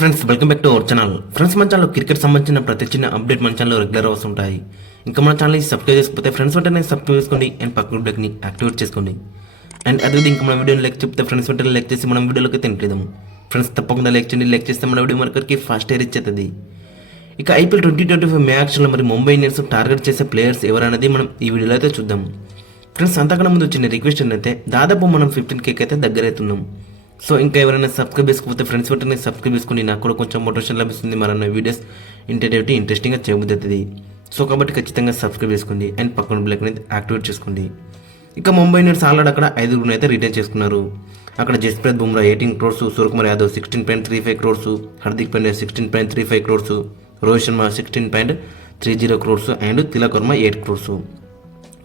Friends, welcome back to our channel. Friends, మన ఛానల్లో cricket సంబంధించిన ప్రతి చిన్న అప్డేట్ మన ఛానల్లో రెగ్యులర్ వస్తుంటాయి. ఇంకా మన ఛానల్ని సబ్స్క్రైబ్ చేసుకోకపోతే ఫ్రెండ్స్ వెంటనే సబ్స్క్రైబ్ చేసుకోండి అండ్ పక్కన బెల్ని యాక్టివేట్ చేసుకోండి. అండ్ అదే ఇంకా మన వీడియోని లైక్ చెప్తే ఫ్రెండ్స్ వెంటనే లైక్ చేసి మనం వీడియోలోకి తింటాము. ఫ్రెండ్స్, తప్పకుండా లైక్ చేయండి. లైక్ చేస్తే మన వీడియో మనకి ఫస్ట్ రీచ్ అవుతుంది. ఇక ఐపీఎల్ 2025 మే యాక్షన్లో మరి ముంబై ఇండియన్స్ టార్గెట్ చేసే ప్లేయర్స్ ఎవరనేది మనం ఈ వీడియోలో అయితే చూద్దాం. ఫ్రెండ్స్, అంతకన్నా ముందు వచ్చిన రిక్వెస్ట్ ఏంటంటే దాదాపు మనం 15K అయితే దగ్గర అవుతున్నాం. సో ఇంకా ఎవరైనా సబ్స్క్రైబ్ చేసుకోకపోతే ఫ్రెండ్స్ వెంటనే సబ్స్క్రైబ్ చేసుకుని నాకు కూడా కొంచెం మోటివేషన్ లభిస్తుంది. మరన్న వీడియోస్ ఇంట్రెస్టింగ్గా చేయబుద్దుతుంది. సో కాబట్టి ఖచ్చితంగా సబ్స్క్రైబ్ చేసుకోండి అండ్ పక్కన బెల్ అనేది యాక్టివేట్ చేసుకోండి. ఇక ముంబై ఇండియన్స్ ఆల్రెడీ అక్కడ 5 అయితే రిటైన్ చేసుకున్నారు. అక్కడ Jasprit Bumrah 18 crores, Suryakumar Yadav 16.35 crores, Hardik Pandya 16.35 crores, Rohit Sharma 16.30 crores and Tilak Varma 8 crores.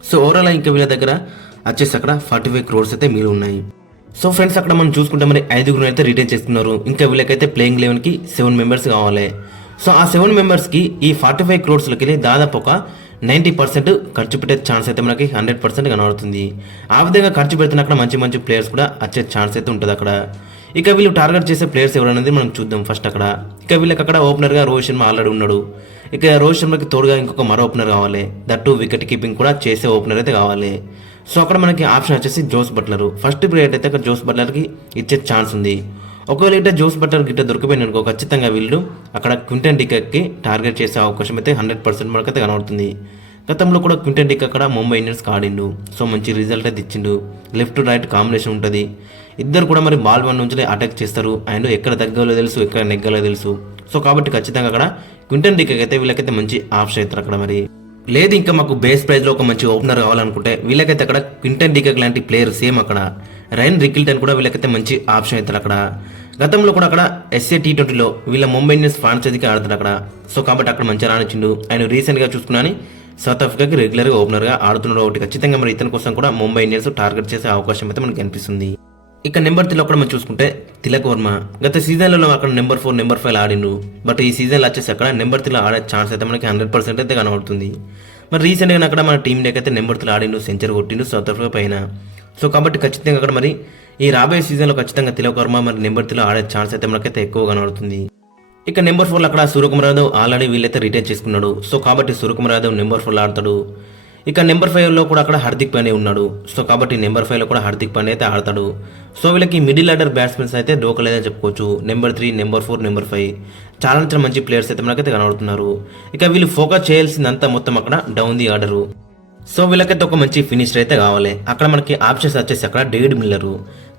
So overall ఇంకా వీళ్ళ దగ్గర వచ్చేసి అక్కడ 45 crores అయితే మీరు ఉన్నాయి. సో ఫ్రెండ్స్, అక్కడ మనం చూసుకుంటే మరి 5 అయితే రిటైన్ చేసుకున్నారు. ఇంకా వీళ్ళకైతే ప్లేయింగ్ 11కి 7 మెంబర్స్ కావాలి. సో ఆ 7 మెంబర్స్కి ఈ 45 crores దాదాపు ఒక 90% ఖర్చు పెట్టే ఛాన్స్ అయితే మనకి 100% కనబడుతుంది. ఆ విధంగా ఖర్చు పెడుతున్న అక్కడ మంచి ప్లేయర్స్ కూడా వచ్చే ఛాన్స్ అయితే ఉంటుంది అక్కడ. ఇక వీళ్ళు టార్గెట్ చేసే ప్లేయర్స్ ఎవరనేది మనం చూద్దాం ఫస్ట్ అక్కడ. ఇక వీళ్ళకి అక్కడ ఓపెనర్గా రోహిత్ శర్మ ఆల్రెడీ ఉన్నాడు. ఇక రోహిత్ శర్మకి తోడుగా ఇంకొక మరో ఓపెనర్ కావాలి. దట్టు వికెట్ కీపింగ్ కూడా చేసే ఓపెనర్ అయితే కావాలి. సో అక్కడ మనకి ఆప్షన్ వచ్చేసి జోస్ బట్లర్. ఫస్ట్ ప్లేయర్ అయితే అక్కడ జోస్ బట్లర్కి ఇచ్చే ఛాన్స్ ఉంది. ఒకవేళ ఇట్లా జోస్ బట్లర్ గిట్ట దొరికిపోయిననుకో ఖచ్చితంగా వీళ్ళు అక్కడ క్వింటన్ డికాక్కి టార్గెట్ చేసే అవకాశం అయితే 100% మనకైతే కనబడుతుంది. గతంలో కూడా క్వింటన్ డికాక్ అక్కడ ముంబై ఇండియన్స్కి ఆడిండు. సో మంచి రిజల్ట్ అయితే ఇచ్చిండు. లెఫ్ట్ రైట్ కాంబినేషన్ ఉంటుంది. ఇద్దరు కూడా మరి బాల్ 1 నుంచి అటాక్ చేస్తారు. అండ్ ఎక్కడ తగ్గాలో తెలుసు, ఎక్కడ నెగ్గాలో తెలుసు. సో కాబట్టి ఖచ్చితంగా అక్కడ క్వింటన్ డికాక్ అయితే వీళ్ళకైతే మంచి ఆప్షన్ అవుతారు అక్కడ. మరి లేదు ఇంకా మాకు బేస్ ప్రైజ్లో ఒక మంచి ఓపెనర్ కావాలనుకుంటే వీళ్ళకైతే అక్కడ క్వింటన్ డికాక్ లాంటి ప్లేయర్ సేమ్ అక్కడ రైన్ రికిల్టన్ కూడా వీళ్ళకైతే మంచి ఆప్షన్ అవుతారు అక్కడ. గతంలో కూడా అక్కడ SA T20లో వీళ్ళ ముంబై ఇండియన్స్ ఫ్రాంచైజీకి ఆడుతారు అక్కడ. సో కాబట్టి అక్కడ మంచిగా రానిచ్చిండు. ఆయన రీసెంట్గా చూసుకున్నాను సౌత్ ఆఫ్రికాకి రెగ్యులర్గా ఓపెనర్గా ఆడుతున్నాడు. ఒకటి ఖచ్చితంగా మరి ఇతని కోసం కూడా ముంబై ఇండియన్స్ టార్గెట్ చేసే అవకాశం అయితే మనకి కనిపిస్తుంది. ఇక నెంబర్ 3లో కూడా మనం చూసుకుంటే తిలక్ వర్మ. గత సీజన్లలో అక్కడ నెంబర్ 4, నెంబర్ 5 ఆడిండు. బట్ ఈ సీజన్లో వచ్చేసి అక్కడ నెంబర్ 3లో ఆడే ఛాన్స్ అయితే మనకి 100% అయితే కనబడుతుంది. మరి రీసెంట్గా అక్కడ మన టీం డేక్ అయితే నెంబర్ 3లో ఆడిండు, సెంచరీ కొట్టిండు సౌత్ ఆఫ్రికా పైన. సో కాబట్టి ఖచ్చితంగా అక్కడ మరి ఈ రాబోయే సీజన్లో ఖచ్చితంగా తిలక్ వర్మ మరి నెంబర్ 3లో ఆడే ఛాన్స్ అయితే మనకైతే ఎక్కువ కనబడుతుంది. ఇక నెంబర్ 4లో అక్కడ సూర్యకుమార్ యాదవ్ ఆల్రెడీ వీళ్ళైతే రిటైన్ చేసుకున్నాడు. సో కాబట్టి సూర్యకుమార్ యాదవ్ నెంబర్ 4లో ఆడతాడు. ఇక నెంబర్ 5లో కూడా అక్కడ హార్దిక్ పాండ్యా ఉన్నాడు. సో కాబట్టి నెంబర్ 5లో కూడా హార్దిక్ పాండ్యా అయితే ఆడతాడు. సో వీళ్ళకి మిడిల్ ఆర్డర్ బ్యాట్స్మెన్స్ అయితే డోకలేదని చెప్పుకోవచ్చు. నెంబర్ 3, నెంబర్ 4, నెంబర్ 5 చాలా మంచి ప్లేయర్స్ అయితే మనకైతే కనబడుతున్నారు. ఇక వీళ్ళు ఫోకస్ చేయాల్సిందంతా మొత్తం అక్కడ డౌన్ ది ఆర్డరు. సో వీళ్ళకైతే ఒక మంచి ఫినిషర్ అయితే కావాలి. అక్కడ మనకి ఆప్షన్స్ వచ్చేసి అక్కడ డేవిడ్ మిల్లర్.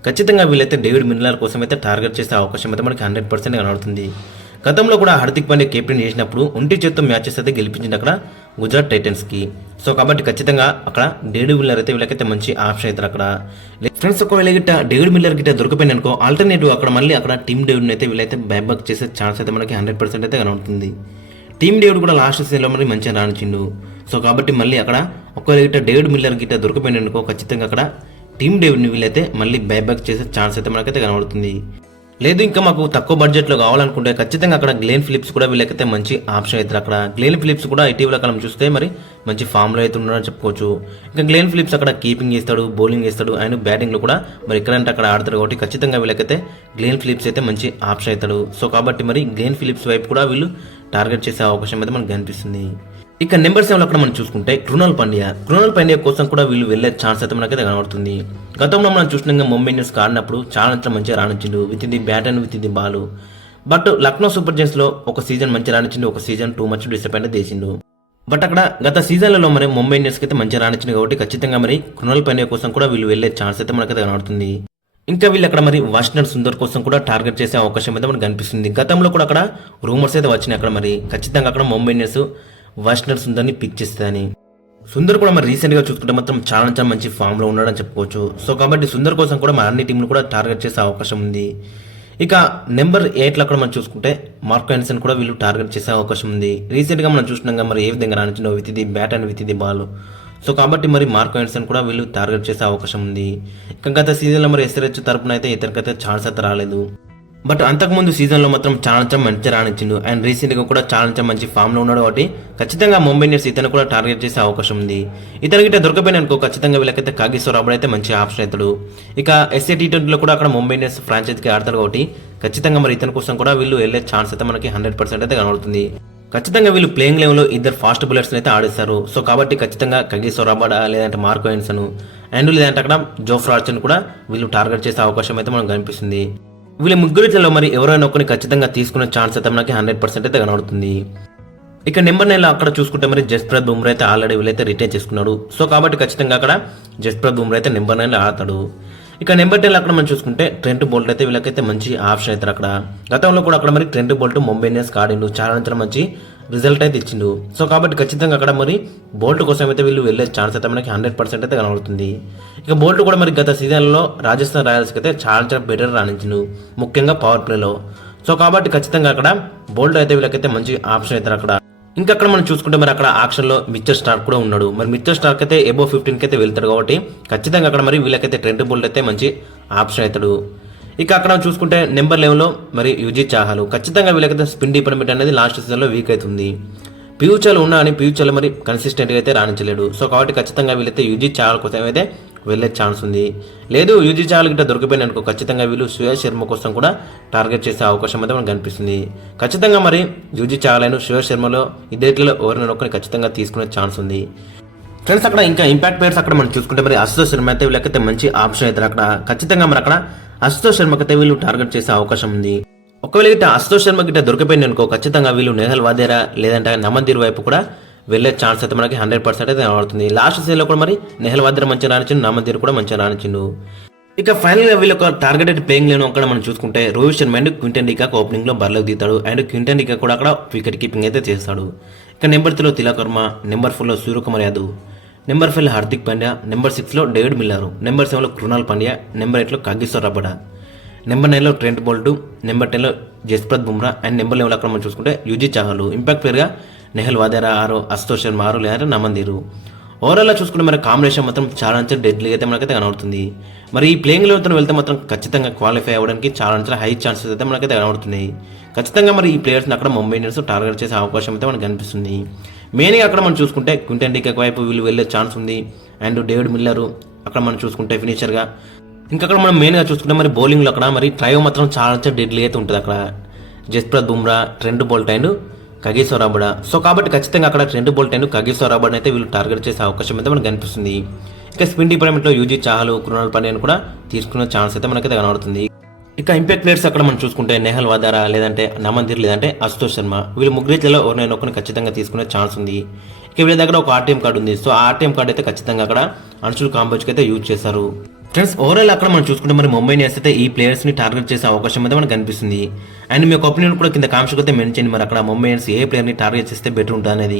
ఖచ్చితంగా వీళ్ళైతే డేవిడ్ మిల్లర్ కోసం అయితే టార్గెట్ చేసే అవకాశం అయితే మనకి 100% కనబడుతుంది. గతంలో కూడా హార్దిక్ పాండ్యా కెప్టెన్ చేసినప్పుడు 1 చేత్తో మ్యాచెస్ అయితే గెలిపించింది అక్కడ గుజరాత్ టైటన్స్కి. సో కాబట్టి ఖచ్చితంగా అక్కడ డేవిడ్ మిల్లర్ అయితే వీళ్ళకైతే మంచి ఆప్షన్ అవుతారు అక్కడ. ఫ్రెండ్స్, ఒకవేళ గిట్ట డేవిడ్ మిల్లర్ గిట్ట దొరికిపోయింది అనుకో ఆల్టర్నేటివ్ అక్కడ మళ్ళీ అక్కడ టీమ్ డేవిడ్ని అయితే వీళ్ళైతే బ్యాక్ చేసే ఛాన్స్ అయితే మనకి 100% అయితే కనబడుతుంది. టీమ్ డేవిడ్ కూడా లాస్ట్ సీజన్లో మరి మంచిగా రాణించిండు. సో కాబట్టి మళ్ళీ అక్కడ ఒకవేళ గిట్ట డేవిడ్ మిల్లర్ గిట్ట దొరికిపోయింది అనుకో ఖచ్చితంగా అక్కడ టీమ్ డేవిడ్ని వీళ్ళైతే మళ్ళీ బ్యాక్ చేసే ఛాన్స్ అయితే మనకైతే కనబడుతుంది. లేదు ఇంకా మాకు తక్కువ బడ్జెట్లో కావాలనుకుంటే ఖచ్చితంగా అక్కడ గ్లెన్ ఫిలిప్స్ కూడా వీళ్ళకైతే మంచి ఆప్షన్ అవుతారు అక్కడ. గ్లెన్ ఫిలిప్స్ కూడా ఇటీవల కాలం చూస్తే మరి మంచి ఫామ్లో అయితే ఉన్నాడని చెప్పుకోవచ్చు. ఇంకా గ్లెన్ ఫిలిప్స్ అక్కడ కీపింగ్ చేస్తాడు, బౌలింగ్ చేస్తాడు, ఆయన బ్యాటింగ్లో కూడా మరి ఎక్కడంటే అక్కడ ఆడతాడు. కాబట్టి ఖచ్చితంగా వీళ్ళకైతే గ్లెన్ ఫిలిప్స్ అయితే మంచి ఆప్షన్ అవుతాడు. సో కాబట్టి మరి గ్లెన్ ఫిలిప్స్ వైపు కూడా వీళ్ళు టార్గెట్ చేసే అవకాశం అయితే మనకు కనిపిస్తుంది. ఇక నెంబర్ 7లో అక్కడ మనం చూసుకుంటే కృణాల్ పాండ్యా కోసం కూడా వీళ్ళు వెళ్ళే ఛాన్స్ అయితే మనకైతే కనబడుతుంది. గతంలో మనం చూసినాక ముంబై ఇండియన్స్ ఆడినప్పుడు చాలా మంచిగా రాణించిండు with the bat and with the ball. But Lucknow super జైంట్స్లో ఒక సీజన్ మంచిగా రాణించిండు, ఒక సీజన్ టూ మచ్ డిసప్పాయింట్ చేసిండు. బట్ అక్కడ గత సీజన్లలో మరి ముంబై ఇండియన్స్కి అయితే మంచిగా రాణించింది. కాబట్టి ఖచ్చితంగా మరి కృణాల్ పాండ్యా కోసం కూడా వీళ్ళు వెళ్ళే ఛాన్స్ అయితే మనకైతే కనబడుతుంది. ఇంకా వీళ్ళు అక్కడ మరి వాషింగ్టన్ సుందర్ కోసం కూడా టార్గెట్ చేసే అవకాశం అయితే మనకు కనిపిస్తుంది. గతంలో కూడా అక్కడ రూమర్స్ అయితే వచ్చినాయి అక్కడ మరి ఖచ్చితంగా అక్కడ ముంబై ఇండియన్స్ వాషింగ్టన్ సుందర్ని పిక్ చేస్తుందని. సుందర్ కూడా మరి రీసెంట్గా చూసుకుంటే మాత్రం చాలా మంచి ఫామ్లో ఉన్నాడని చెప్పుకోవచ్చు. సో కాబట్టి సుందర్ కోసం కూడా మన అన్ని టీంలు కూడా టార్గెట్ చేసే అవకాశం ఉంది. ఇక నెంబర్ 8లో కూడా మనం చూసుకుంటే మార్కో ఆండర్సన్ కూడా వీళ్ళు టార్గెట్ చేసే అవకాశం ఉంది. రీసెంట్గా మనం చూసినాక మరి ఏ విధంగా రాణించిందో with the bat and with the ball. So కాబట్టి మరి మార్కో ఆండర్సన్ కూడా వీళ్ళు టార్గెట్ చేసే అవకాశం ఉంది. ఇక గత సీజన్లో మరి SRH తరపున అయితే ఇతనికైతే ఛాన్స్ అయితే రాలేదు. బట్ అంతకుముందు సీజన్లో మాత్రం చాలా మంచి రాణించిండు. అండ్ రీసెంట్గా కూడా చాలా మంచి ఫామ్లో ఉన్నాడు. కాబట్టి ఖచ్చితంగా ముంబై ఇండియన్స్ ఇతను కూడా టార్గెట్ చేసే అవకాశం ఉంది. ఇతను గిట్ట దొరకపోయినా అనుకో ఖచ్చితంగా వీళ్ళకైతే కాగిసో రాబడి అయితే మంచి ఆప్షన్ అవుతాడు. ఇక SA T20లో కూడా అక్కడ ముంబై ఇండియన్స్ ఫ్రాంచైజీకి ఆడతాడు. కాబట్టి ఖచ్చితంగా మరి ఇతని కోసం కూడా వీళ్ళు వెళ్ళే ఛాన్స్ అయితే మనకి 100% అయితే కనబడుతుంది. ఖచ్చితంగా వీళ్ళు ప్లేయింగ్ లెవెల్లో ఇద్దరు ఫాస్ట్ బౌలర్స్ అయితే ఆడిస్తారు. సో కాబట్టి ఖచ్చితంగా కగిసో రబాడా లేదంటే మార్కో ఎన్సన్ అండ్ లేదంటే అక్కడ జోఫ్రా ఆర్చర్ని కూడా వీళ్ళు టార్గెట్ చేసే అవకాశం అయితే మనకు కనిపిస్తుంది. వీళ్ళ ముగ్గురిలో మరి ఎవరైనా ఒకరిని ఖచ్చితంగా తీసుకునే ఛాన్స్ అయితే మనకి 100% అయితే కనబడుతుంది. ఇక నెంబర్ 9 అక్కడ చూసుకుంటే మరి జస్ప్రీత్ బుమ్రా అయితే ఆల్రెడీ వీళ్ళైతే రిటైన్ చేసుకున్నాడు. సో కాబట్టి ఖచ్చితంగా అక్కడ జస్ప్రీత్ బుమ్రా అయితే నెంబర్ 9 ఆడతాడు. ఇక నెంబర్ 10 అక్కడ మనం చూసుకుంటే ట్రెంట్ బోల్ట్ అయితే వీళ్ళకైతే మంచి ఆప్షన్ అవుతారు. అక్కడ గతంలో కూడా అక్కడ మరి ట్రెంట్ బోల్ట్ ముంబై ఇండియన్స్ ఆడిండు, చాలా మంచి రిజల్ట్ అయితే ఇచ్చిండు. సో కాబట్టి ఖచ్చితంగా అక్కడ మరి బోల్ట్ కోసం అయితే వీళ్ళు వెళ్ళే ఛాన్స్ అయితే మనకి 100% అయితే కనబడుతుంది. ఇక బోల్ట్ కూడా మరి గత సీజన్లో రాజస్థాన్ రాయల్స్కి అయితే చాలా బెటర్ రాణించిండు, ముఖ్యంగా పవర్ ప్లేలో. సో కాబట్టి ఖచ్చితంగా అక్కడ బోల్ట్ అయితే వీళ్ళకైతే మంచి ఆప్షన్ అవుతారు. అక్కడ ఇంకా అక్కడ మనం చూసుకుంటే మరి అక్కడ ఆక్షన్లో మిచ్చర్ స్టార్క్ కూడా ఉన్నాడు. మరి మిచ్చర్ స్టార్క్ అయితే ఎబో 15కి అయితే వెళ్తాడు కాబట్టి ఖచ్చితంగా అక్కడ మరి వీళ్ళకైతే ట్రెంట్ బోల్ట్ అయితే మంచి ఆప్షన్ అవుతాడు. ఇక అక్కడ చూసుకుంటే నెంబర్ 11లో మరి యుజిత్ చాహల్, ఖచ్చితంగా వీళ్ళకైతే స్పిన్ డిపార్ట్మెంట్ అనేది లాస్ట్ సీజన్లో వీక్ అవుతుంది. ఫ్యూచర్లో ఉన్నా అని ఫ్యూచర్లో మరి కన్సిస్టెంట్గా అయితే రాణించలేడు. సో కాబట్టి ఖచ్చితంగా వీళ్ళైతే యుజిత్ చాహల్ కోసం అయితే వెళ్ళే ఛాన్స్ ఉంది. లేదు యుజిత్ చాహల్ గిట్ట దొరికిపోయిన అనుకో ఖచ్చితంగా వీళ్ళు శ్రేయస్ శర్మ కోసం కూడా టార్గెట్ చేసే అవకాశం అయితే మనకు కనిపిస్తుంది. ఖచ్చితంగా మరి యుజిత్ చాహల్ అయిన శ్రేయస్ శర్మలో ఇద్దరిలో ఎవరినైనా ఒకరిని ఖచ్చితంగా తీసుకునే ఛాన్స్ ఉంది. ఫ్రెండ్స్ అక్కడ ఇంకా ఇంపాక్ట్ ప్లేయర్స్ అక్కడ మనం చూసుకుంటే మరి అశుతోష్ శర్మ అయితే వీళ్ళకైతే మంచి ఆప్షన్ అవుతారు. అక్కడ ఖచ్చితంగా మరి అక్కడ అశుతోష్ శర్మకైతే వీళ్ళు టార్గెట్ చేసే అవకాశం ఉంది. ఒకవేళ గిట్ట అశుతోష్ శర్మ గిట్ట దొరికిపోయింది అనుకో ఖచ్చితంగా వీళ్ళు నెహల్ వాదేరా లేదంటే నమందీర్ వైపు కూడా వెళ్ళే ఛాన్స్ అయితే మనకి 100% అయితే కనబడుతుంది. లాస్ట్ సీజన్లో కూడా మరి నెహల్ వాదేరా మంచిగా రాణించిండు, నమందీర్ కూడా మంచిగా రాణించిండు. ఇక ఫైనల్గా వీళ్ళ ఒక టార్గెటెడ్ ప్లేయింగ్ లేను అక్కడ మనం చూసుకుంటే Rohit Sharma and Quinton de Kock ఓపెనింగ్లో బరిలోకి దిగుతాడు. అండ్ క్వింటన్ డికాక్ కూడా అక్కడ వికెట్ కీపింగ్ అయితే చేస్తాడు. ఇక నెంబర్ 3లో తిలక్ వర్మ, నెంబర్ 4లో సూర్యకుమార్ యాదవ్, నెంబర్ 5లో హార్దిక్ పాండ్యా, నెంబర్ 6లో డేవిడ్ మిల్లర్, నెంబర్ 7లో కృణాల్ పాండ్యా, నెంబర్ 8లో కగిసో రబాడా, నెంబర్ 9లో ట్రెంట్ బోల్ట్, నెంబర్ 10లో జస్ప్రీత్ బుమ్రా అండ్ నెంబర్ 11 అక్కడ మనం చూసుకుంటే యుజిత్ చాహల్, ఇంపాక్ట్ ప్లేయర్గా నెహల్ వాదేరా 6, అశుతోష్ శర్మ 6 లేదంటే నమందీరు. ఓవరాల్గా చూసుకుంటే మరి కాంబినేషన్ మాత్రం చాలా డెడ్లీ అయితే మనకైతే కనబడుతుంది. మరి ఈ ప్లేయింగ్ లెవెల్తో వెళ్తే మాత్రం ఖచ్చితంగా క్వాలిఫై అవ్వడానికి చాలా హై ఛాన్సెస్ అయితే మనకైతే కనబడుతున్నాయి. ఖచ్చితంగా మరి ఈ ప్లేయర్స్ని అక్కడ ముంబై ఇండియన్స్ టార్గెట్ చేసే అవకాశం అయితే మనకు కనిపిస్తుంది. మెయిన్గా అక్కడ మనం చూసుకుంటే క్వింటన్ డికాక్ వైపు వీళ్ళు వెళ్ళే ఛాన్స్ ఉంది. అండ్ డేవిడ్ మిల్లర్ అక్కడ మనం చూసుకుంటే ఫినిషర్గా. ఇంకా అక్కడ మనం మెయిన్గా చూసుకుంటే మరి బౌలింగ్లో అక్కడ మరి ట్రైవ్ మాత్రం చాలా డెడ్లీ అయితే ఉంటుంది. అక్కడ Jasprit Bumrah, Trent Boult and Kagiso Rabada. So కాబట్టి ఖచ్చితంగా అక్కడ Trent Boult and Kagiso Rabada అయితే వీళ్ళు టార్గెట్ చేసే అవకాశం అయితే మనకు కనిపిస్తుంది. ఇక స్పిన్ డిపార్ట్మెంట్లో యుజిత్ చాహల్, కృణాల్ పాండ్యాను కూడా తీసుకునే ఛాన్స్ అయితే మనకైతే కనబడుతుంది. ఇక ఇంపాక్ట్ ప్లేయర్స్ అక్కడ మనం చూసుకుంటే నెహల్ వాదేరా లేదంటే నమందీర్ లేదంటే అశుతోష్ శర్మ, వీళ్ళు ముగ్గురిలో ఎవరినైనా ఒకరిని ఖచ్చితంగా తీసుకునే ఛాన్స్ ఉంది. ఇక వీళ్ళ దగ్గర ఒక ఆర్టీఎం కార్డు ఉంది. సో ఆ ఆర్టీఎం కార్డు అయితే ఖచ్చితంగా అక్కడ అన్షుల్ కాంబోజ్కి అయితే యూజ్ చేశారు. ఫ్రెండ్స్ ఓవరాల్ అక్కడ మనం చూసుకుంటే మరి ముంబై ఇండియన్స్ అయితే ఈ ప్లేయర్స్ని టార్గెట్ చేసే అవకాశం అయితే మనకు కనిపిస్తుంది. అండ్ మీ ఒపీనియన్ కూడా కింద కామెంట్స్ అయితే మెన్షన్ చేయండి. మరి అక్కడ ముంబై ఇండియన్స్ ఏ ప్లేయర్ని టార్గెట్ చేస్తే బెటర్ ఉంటుంది అనేది.